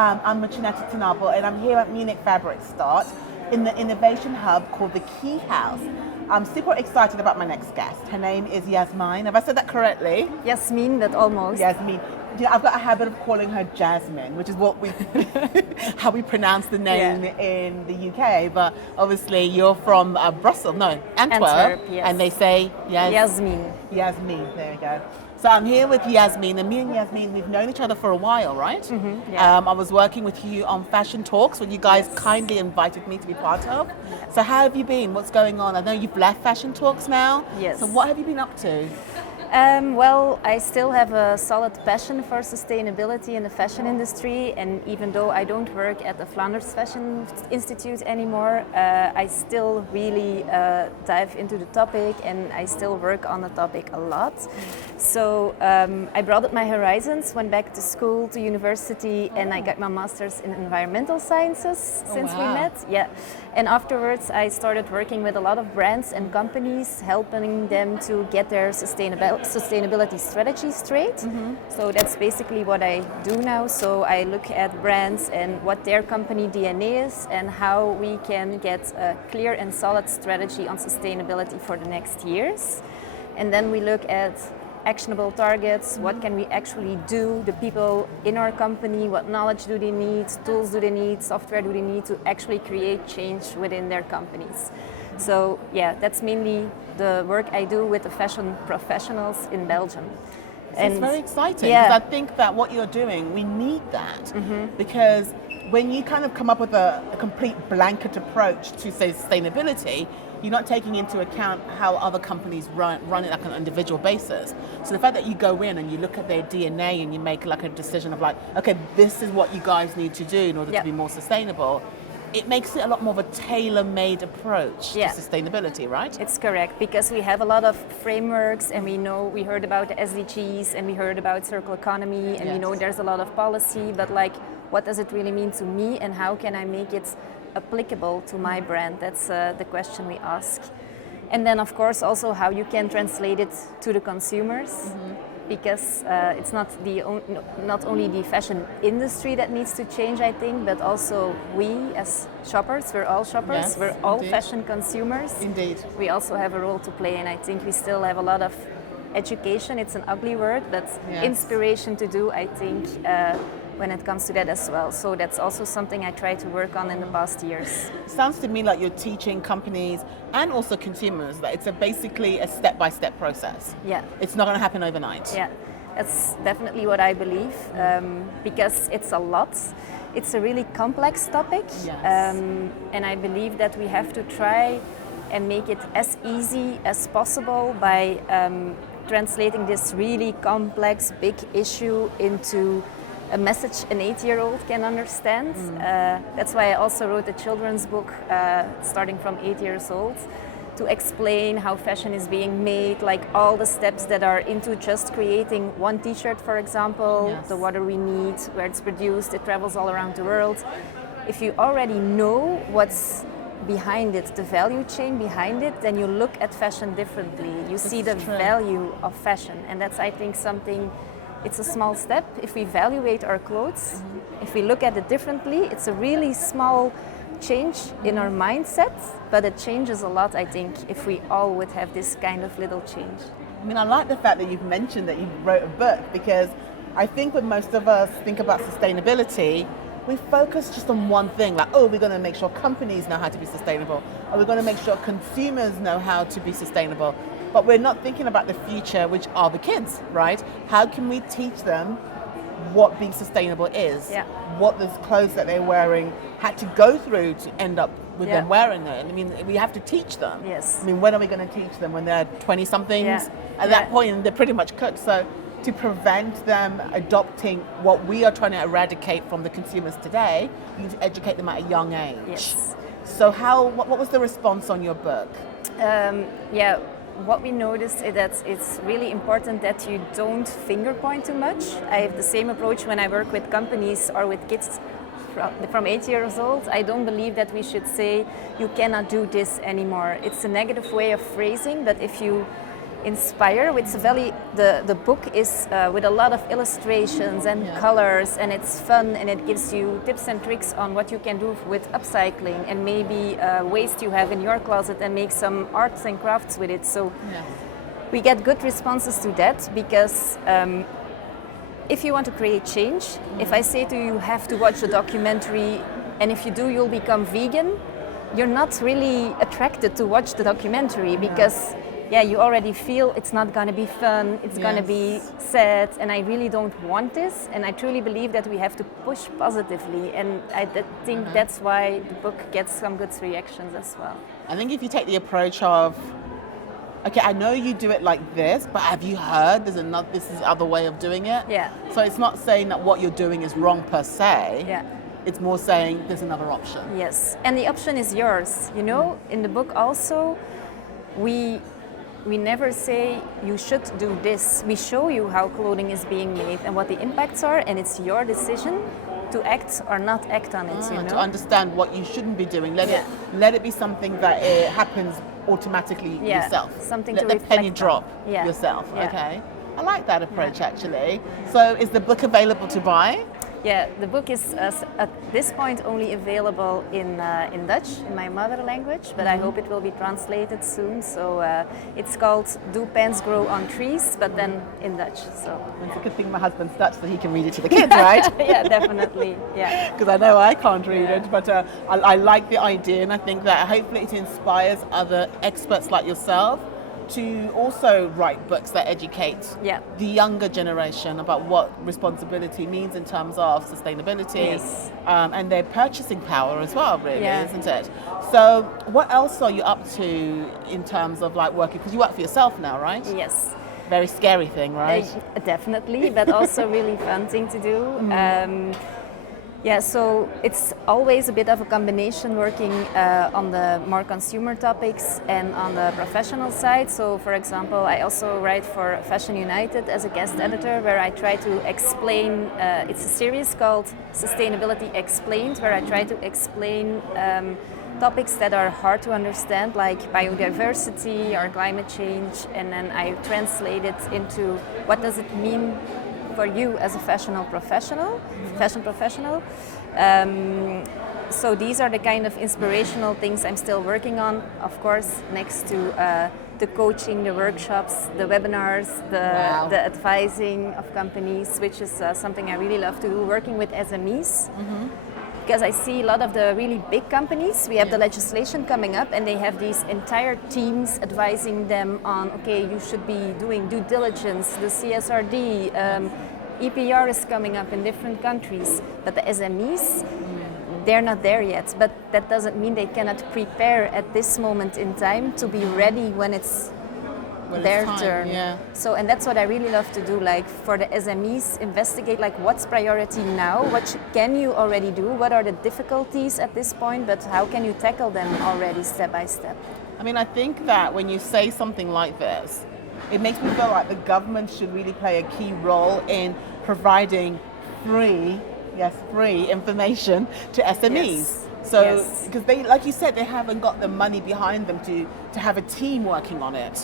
I'm Muchaneta Napel, and I'm here at Munich Fabric Start in the innovation hub called the Key House. I'm super excited about my next guest. Her name is Jasmien. Have I said that correctly? Jasmien, but almost. Jasmien. Yeah, I've got a habit of calling her Jasmine, which is how we pronounce the name in the UK. But obviously, you're from Brussels, no, Antwerp, yes. and they say Jasmien. Jasmien. There we go. So I'm here with Jasmien, and me and Jasmien, we've known each other for a while, right? Mm-hmm, yeah. I was working with you on Fashion Talks, when you guys kindly invited me to be part of. Yes. So how have you been? What's going on? I know you've left Fashion Talks now. Yes. So what have you been up to? Well, I still have a solid passion for sustainability in the fashion industry, and even though I don't work at the Flanders Fashion Institute anymore, I still really dive into the topic, and I still work on the topic a lot. So I broadened my horizons, went back to school, to university, and I got my master's in environmental sciences since we met. Yeah. And afterwards, I started working with a lot of brands and companies, helping them to get their sustainability strategy straight. Mm-hmm. So that's basically what I do now. So I look at brands and what their company DNA is and how we can get a clear and solid strategy on sustainability for the next years. And then we look at actionable targets, what can we actually do, the people in our company, what knowledge do they need, tools do they need, software do they need to actually create change within their companies. So yeah, that's mainly the work I do with the fashion professionals in Belgium. And it's very exciting, because I think that what you're doing, we need that, because when you kind of come up with a complete blanket approach to, say, sustainability, you're not taking into account how other companies run it like on an individual basis. So the fact that you go in and you look at their DNA and you make like a decision of like, okay, this is what you guys need to do in order to be more sustainable, it makes it a lot more of a tailor-made approach to sustainability, right? It's correct, because we have a lot of frameworks, and we heard about the SDGs, and we heard about circular economy, and we know there's a lot of policy, but like, what does it really mean to me, and how can I make it applicable to my brand? That's the question we ask. And then of course also how you can translate it to the consumers, because it's not only the fashion industry that needs to change, I think, but also we as shoppers, we're all shoppers, we're all fashion consumers. Indeed. We also have a role to play, and I think we still have a lot of education, it's an ugly word, but inspiration to do, I think, when it comes to that as well. So that's also something I try to work on in the past years. It sounds to me like you're teaching companies and also consumers that it's basically a step-by-step process. Yeah. It's not going to happen overnight. Yeah, that's definitely what I believe, because it's a lot. It's a really complex topic, and I believe that we have to try and make it as easy as possible by translating this really complex, big issue into a message an 8-year-old can understand. That's why I also wrote a children's book starting from 8 years old to explain how fashion is being made, like all the steps that are into just creating one t-shirt, for example, the water we need, where it's produced, it travels all around the world. If you already know what's behind it, the value chain behind it, then you look at fashion differently. You see the value of fashion, and that's, I think, something. It's a small step. If we evaluate our clothes, if we look at it differently, it's a really small change in our mindset, but it changes a lot, I think, if we all would have this kind of little change. I mean, I like the fact that you've mentioned that you wrote a book, because I think when most of us think about sustainability, we focus just on one thing, like, oh, we're going to make sure companies know how to be sustainable, or we're going to make sure consumers know how to be sustainable. But we're not thinking about the future, which are the kids, right? How can we teach them what being sustainable is? What the clothes that they're wearing had to go through to end up with them wearing it. I mean, we have to teach them. Yes. I mean, when are we going to teach them? When they're 20-somethings? At that point, they're pretty much cooked. So to prevent them adopting what we are trying to eradicate from the consumers today, you need to educate them at a young age. Yes. So what was the response on your book? What we noticed is that it's really important that you don't finger point too much. I have the same approach when I work with companies or with kids from 8 years old. I don't believe that we should say, you cannot do this anymore. It's a negative way of phrasing, but if you inspire. It's the book is with a lot of illustrations and colors, and it's fun, and it gives you tips and tricks on what you can do with upcycling and maybe waste you have in your closet and make some arts and crafts with it. So we get good responses to that because if you want to create change, if I say to you, you have to watch the documentary, and if you do, you'll become vegan, you're not really attracted to watch the documentary because you already feel it's not going to be fun, it's going to be sad, and I really don't want this, and I truly believe that we have to push positively, and I think that's why the book gets some good reactions as well. I think if you take the approach of, okay, I know you do it like this, but have you heard this is other way of doing it? Yeah. So it's not saying that what you're doing is wrong per se. Yeah. It's more saying there's another option. Yes, and the option is yours. You know, in the book also, we never say you should do this. We show you how clothing is being made and what the impacts are, and it's your decision to act or not act on it. You know? To understand what you shouldn't be doing. Let it be something that it happens automatically yourself. Something let to the penny reflect drop on. yourself. Yeah. Okay, I like that approach actually. So is the book available to buy? Yeah, the book is at this point only available in Dutch, in my mother language, but I hope it will be translated soon. So it's called Do Pants Grow on Trees, but then in Dutch. So it's a good thing my husband's Dutch, so he can read it to the kids, right? Yeah, definitely. Yeah, because I know I can't read it, but I like the idea, and I think that hopefully it inspires other experts like yourself to also write books that educate the younger generation about what responsibility means in terms of sustainability and their purchasing power as well, really, isn't it? So what else are you up to in terms of like working, because you work for yourself now, right? Yes. Very scary thing, right? Definitely, but also really fun thing to do. So it's always a bit of a combination working on the more consumer topics and on the professional side. So for example, I also write for Fashion United as a guest editor, where I try to explain, it's a series called Sustainability Explained, where I try to explain topics that are hard to understand, like biodiversity or climate change, and then I translate it into what does it mean for you as a fashion professional. So these are the kind of inspirational things I'm still working on, of course, next to the coaching, the workshops, the webinars, the advising of companies, which is something I really love to do, working with SMEs. Because I see a lot of the really big companies, we have the legislation coming up, and they have these entire teams advising them on, okay, you should be doing due diligence, the CSRD, EPR is coming up in different countries, but the SMEs, they're not there yet. But that doesn't mean they cannot prepare at this moment in time to be ready when it's their turn. Yeah. So, and that's what I really love to do, like for the SMEs, investigate like what's priority now, what can you already do, what are the difficulties at this point, but how can you tackle them already step by step. I mean, I think that when you say something like this, it makes me feel like the government should really play a key role in providing free information to SMEs. Yes. So, because they, like you said, they haven't got the money behind them to have a team working on it,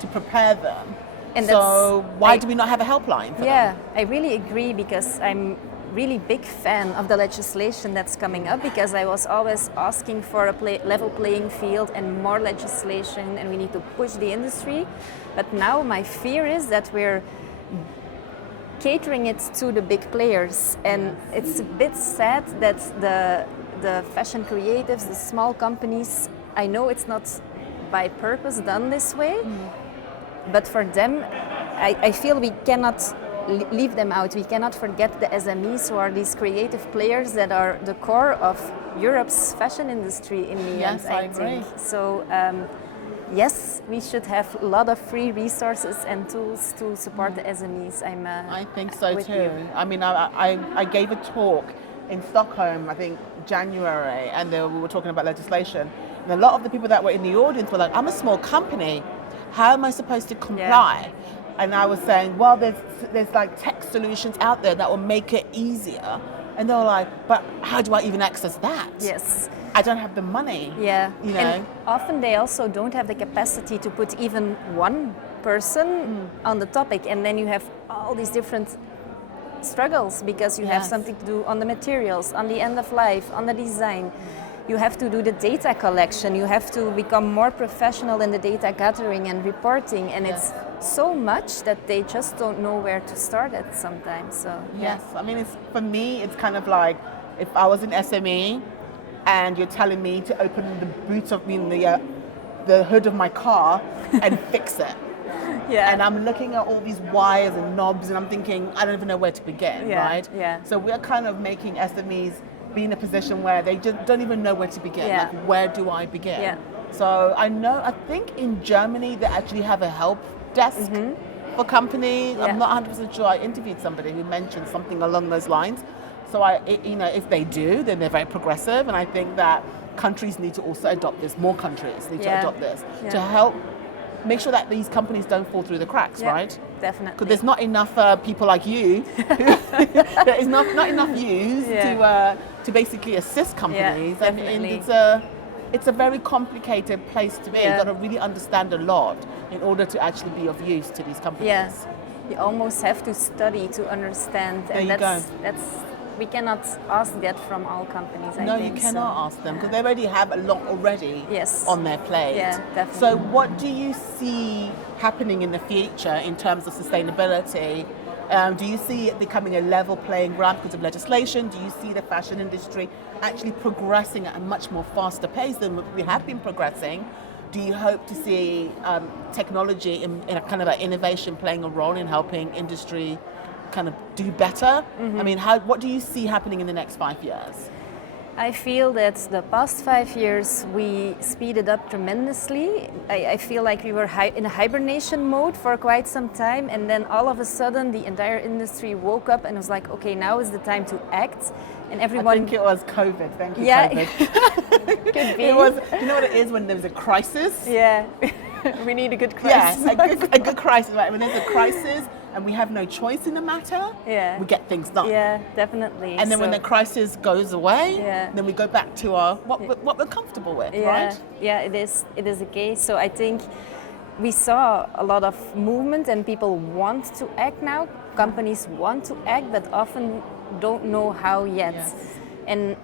to prepare them. And so why do we not have a helpline for them? I really agree, because I'm really big fan of the legislation that's coming up, because I was always asking for a level playing field and more legislation, and we need to push the industry. But now my fear is that we're catering it to the big players, and it's a bit sad that the fashion creatives, the small companies, I know it's not by purpose done this way, but for them, I feel we cannot leave them out. We cannot forget the SMEs, who are these creative players that are the core of Europe's fashion industry in the end, I think. So yes, we should have a lot of free resources and tools to support the SMEs. I think so too. You. I mean, I gave a talk in Stockholm, I think January, and we were talking about legislation. And a lot of the people that were in the audience were like, I'm a small company, how am I supposed to comply? And I was saying, well, there's like tech solutions out there that will make it easier. And they were like, but how do I even access that? Yes. I don't have the money. Yeah. You know? And often they also don't have the capacity to put even one person on the topic, and then you have all these different struggles because you have something to do on the materials, on the end of life, on the design. You have to do the data collection, you have to become more professional in the data gathering and reporting, and it's so much that they just don't know where to start at sometimes. So yes, I mean, for me, it's kind of like if I was an SME and you're telling me to open the boot of the hood of my car and fix it. And I'm looking at all these wires and knobs and I'm thinking, I don't even know where to begin, right? So we're kind of making SMEs be in a position where they just don't even know where to begin. Like, where do I begin? So I think in Germany they actually have a help desk for companies. I'm not 100% sure. I interviewed somebody who mentioned something along those lines. So if they do, then they're very progressive, and I think that countries need to also adopt this. More countries need to adopt this to help make sure that these companies don't fall through the cracks, right? Definitely. Because there's not enough people like you. There is not enough use to basically assist companies, and it's a very complicated place to be. You've got to really understand a lot in order to actually be of use to these companies. You almost have to study to understand, and that's we cannot ask that from all companies. I think. No, you cannot ask them because they already have a lot already on their plate. Yeah, definitely. So what do you see happening in the future in terms of sustainability? Do you see it becoming a level playing ground because of legislation? Do you see the fashion industry actually progressing at a much more faster pace than we have been progressing? Do you hope to see technology in a kind of an innovation playing a role in helping industry kind of do better? I mean, what do you see happening in the next 5 years? I feel that the past 5 years we speeded up tremendously. I feel like we were in a hibernation mode for quite some time, and then all of a sudden the entire industry woke up and was like, okay, now is the time to act. And everyone... I think it was COVID. Thank you, COVID. Could be. It was, you know what it is when there's a crisis? Yeah. We need a good crisis. Yeah, a good crisis. Right? When there's a crisis and we have no choice in the matter, we get things done. Yeah, definitely. And then when the crisis goes away, then we go back to our what we're comfortable with, right? Yeah, it is a case. So I think we saw a lot of movement and people want to act now. Companies want to act, but often don't know how yet. Yes. And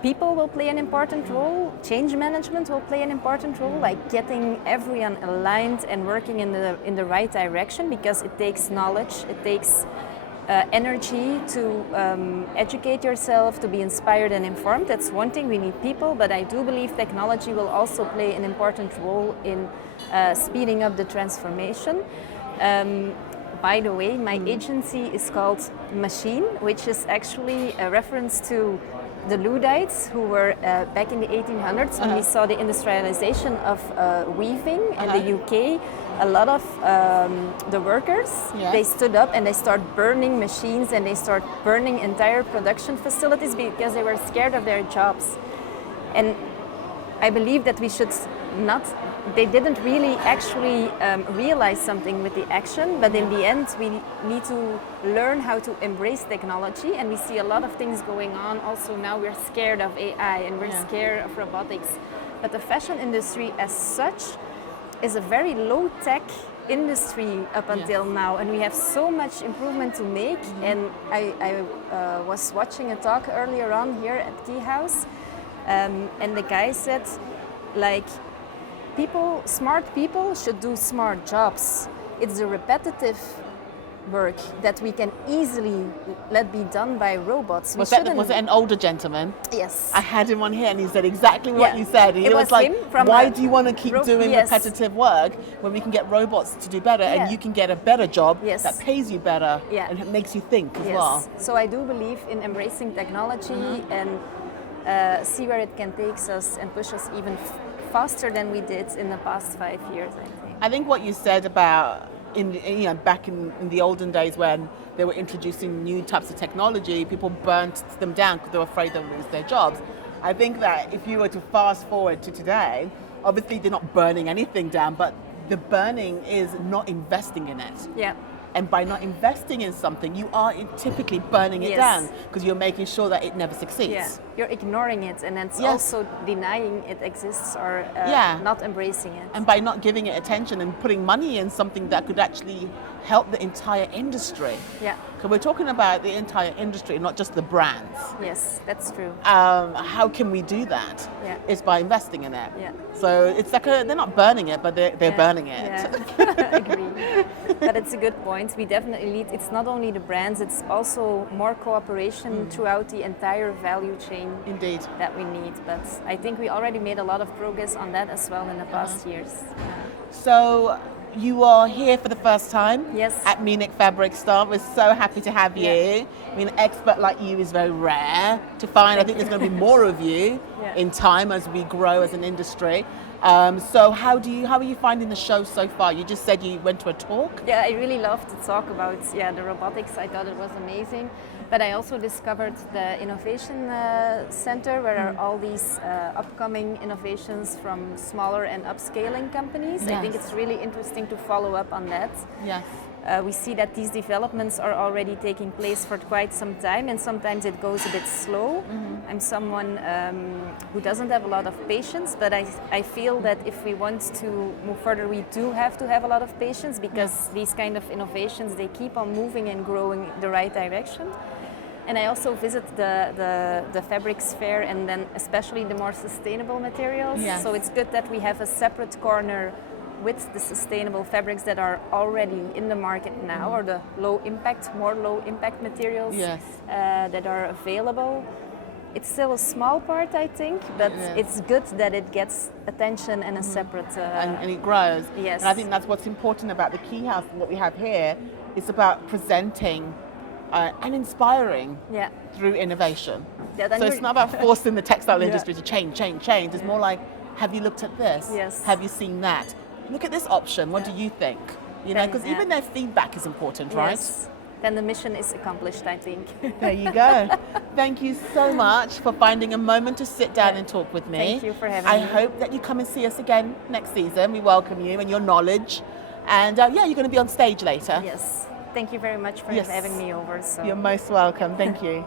people will play an important role, change management will play an important role, like getting everyone aligned and working in the right direction, because it takes knowledge, it takes energy to educate yourself, to be inspired and informed. That's one thing, we need people, but I do believe technology will also play an important role in speeding up the transformation. By the way, my agency is called Machine, which is actually a reference to the Luddites, who were back in the 1800s when we saw the industrialization of weaving in the UK. A lot of the workers, they stood up and they started burning machines and they started burning entire production facilities because they were scared of their jobs. And I believe that we should not, they didn't really actually realize something with the action, but in the end we need to learn how to embrace technology, and we see a lot of things going on. Also now we're scared of AI and we're scared of robotics, but the fashion industry as such is a very low-tech industry up until now, and we have so much improvement to make. And I was watching a talk earlier on here at Key House, and the guy said, like, smart people should do smart jobs. It's the repetitive work that we can easily let be done by robots. Was it an older gentleman? Yes. I had him on here and he said exactly what you said. He was like, why do you want to keep doing repetitive work when we can get robots to do better and you can get a better job that pays you better and it makes you think as well? So I do believe in embracing technology and see where it can take us and push us even faster than we did in the past 5 years, I think. I think what you said about back in the olden days when they were introducing new types of technology, people burnt them down because they were afraid they would lose their jobs. I think that if you were to fast forward to today, obviously they're not burning anything down, but the burning is not investing in it. Yeah. And by not investing in something, you are typically burning it Yes. down because you're making sure that it never succeeds. Yeah, you're ignoring it, and it's Yes. also denying it exists or Yeah. not embracing it. And by not giving it attention and putting money in something that could actually help the entire industry. Yeah, Because we're talking about the entire industry, not just the brands. yes, that's true. How can we do that? Yeah. It's by investing in it. Yeah. So it's like they're not burning it, but they're Yeah, burning it. Yeah, agree. But it's a good point. We definitely need, it's not only the brands, it's also more cooperation throughout the entire value chain Indeed. that we need. But I think we already made a lot of progress on that as well in the past years. So you are here for the first time Yes. at Munich Fabric Start. We're so happy to have you. Yeah. I mean, an expert like you is very rare to find. I think there's going to be more of you Yeah. in time as we grow as an industry. So how are you finding the show so far? You just said you went to a talk. Yeah, I really love to talk about the robotics. I thought it was amazing. But I also discovered the Innovation Center, where are all these upcoming innovations from smaller and upscaling companies. I think Yes. it's really interesting to follow up on that. Yes. We see that these developments are already taking place for quite some time, and sometimes it goes a bit slow. I'm someone who doesn't have a lot of patience, but I feel that if we want to move further, we do have to have a lot of patience, because these kind of innovations, they keep on moving and growing in the right direction. And I also visit the fabrics fair, and then especially the more sustainable materials. Yes. So it's good that we have a separate corner with the sustainable fabrics that are already in the market now, or the more low impact materials Yes. that are available. It's still a small part, I think, but it's good that it gets attention and a separate. And it grows. Yes. And I think that's what's important about the Key House and what we have here. It's about presenting and inspiring Yeah. through innovation. Yeah, then So it's you're- not about forcing the textile Yeah. industry to change. It's more like, have you looked at this? Yes. Have you seen that? Look at this option. What do you think? You know, Then, because yeah. even their feedback is important, right? Yes. Then the mission is accomplished, I think. There you go. Thank you so much for finding a moment to sit down and talk with me. Thank you for having I me. hope that you come and see us again next season. We welcome you and your knowledge. And you're going to be on stage later. Yes. Thank you very much for Yes. having me over. So. You're most welcome. Thank you.